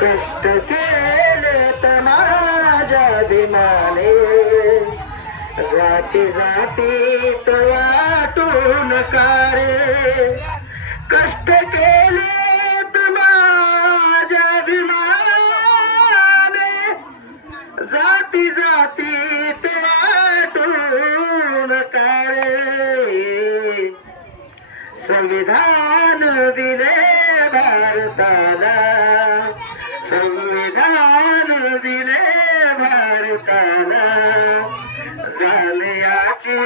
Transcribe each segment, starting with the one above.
कष्ट केले तर माझ्या अभिमाने जाती जातीत वाटून कारे कष्ट केले तर माझ्या अभिमाने जाती जातीत वाटून कारे संविधान दिले भारताला संविधान दिले भारताला जाण्याची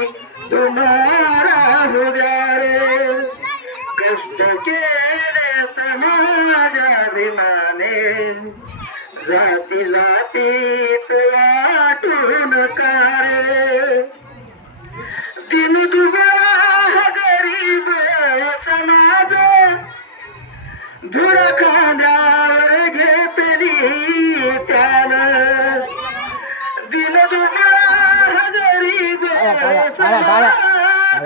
तुम्हाला हो द्या रे कष्ट केले तर माझ्या अभिमाने जाती जातीत वाटून कारे दिन दुबळा गरीब समाज धुर खांद्यावर घेतली त्यानं दिन दुबळा गरीब समाज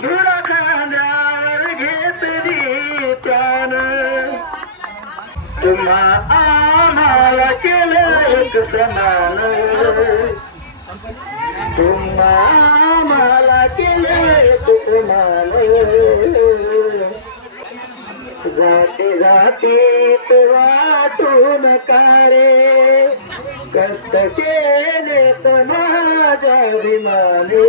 धुर खांद्यावर घेतली त्यानं तुम्हा आम्हाला केलं एक समान तुम्हा आम्हाला केलं एक समान जाती जातीत वाटून कारे कष्ट केले तर माझ्या अभिमाने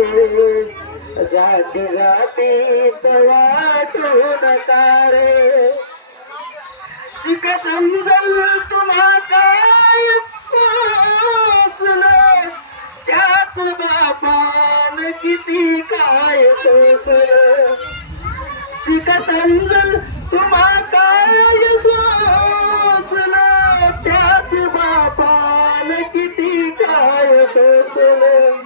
जाती जातीत वाटून कारे शिक समजल तुम्हा काय पोसलं त्यात बापान किती काय सोसलं शिक समजल तुम्हा काय सोसलं त्यात बापान किती काय सोसलं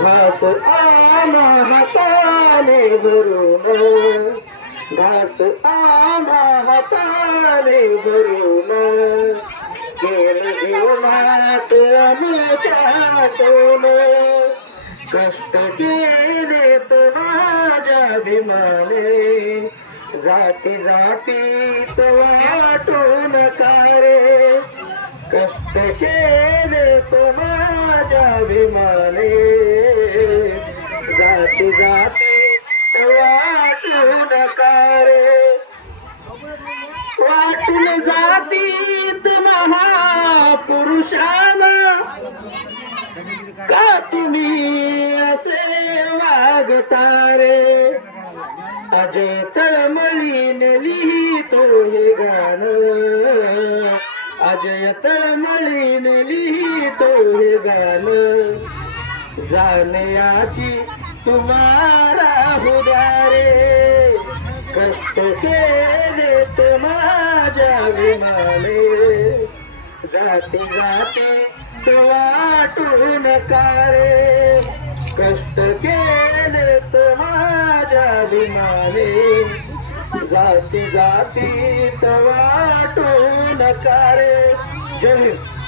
घास आम्हा हाताने भरून घास आम्हा हाताने भरून केलं जीवनात आमच्या सोन कष्ट केले तर माझ्या अभिमाने जाती जातीत वाटून कारे कष्ट केले तर माझ्या अभिमाने जाती जातीत वाटून कारे वाटून जातीत महापुरुषांना का तुम्ही असे वागता रे अजय तळमळीन लिहितो हे गाणं अजय तळमळीन लिहितो हे गाणं जाण्याची तुम्हाला हो द्या रे कष्ट केले तर माझ्या अभिमाने जाती जाती वाटून कारे कष्ट केले तर माझ्या अभिमाने जाती जाती वाटून कारे जय हिंद.